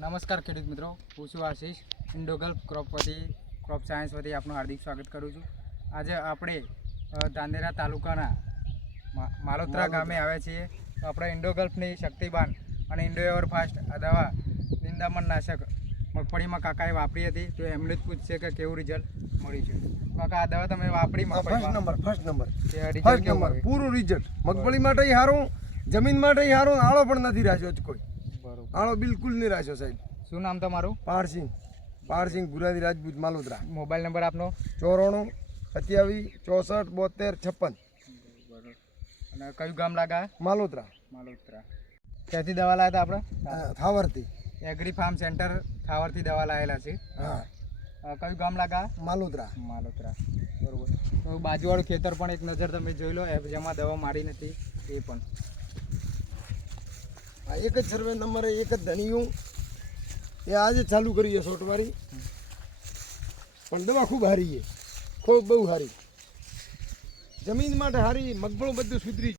નમસ્કાર ખેડૂત મિત્રો, હું છું આશીષ. ઇન્ડોગલ્ફ ક્રોપ સાયન્સ વતી આપનું હાર્દિક સ્વાગત કરું છું. આજે આપણે ધાનેરા તાલુકાના માલોત્રા ગામે આવ્યા છીએ. તો આપણે ઇન્ડોગલ્ફની શક્તિબાન અને ઇન્ડોએવર ફાસ્ટ આ દવા નિંદામણ નાશક મગફળીમાં કાકાએ વાપરી હતી. તો એમને જ પૂછશે કે કેવું રિઝલ્ટ મળ્યું છે. કાકા, આ દવા તમે વાપરી? ફર્સ્ટ નંબર પૂરું રિઝલ્ટ. મગફળી માટે સારું, જમીન માટે સારું, આળો પણ નથી રાખ્યો કોઈ. આળો બિલકુલ નહીં રાખ્યો સાહેબ. શું નામ તમારું? પારસિંગ ભુરાદી રાજપૂત, માલોત્રા. મોબાઈલ નંબર આપનો? 94 27 64 72 56. અને કયું ગામ લાગા? માલોત્રા. ક્યાંથી દવા લાવ્યા હતા આપણે? થાવરથી. એગ્રી ફાર્મ સેન્ટર થાવરથી દવા લાવેલા છે. હા. કયું ગામ લાગા? માલોત્રા. બરોબર. તો બાજુવાળું ખેતર પણ એક નજર તમે જોઈ લો, જેમાં દવા મારી નથી એ પણ. આ એક જ સર્વે નંબરે એક જ ધણીયું એ આજે ચાલુ કરી છે સોટવારી, પણ દવા ખૂબ સારી છે, ખૂબ બહુ સારી. જમીન માટે સારી, મગફળું બધું સુધરી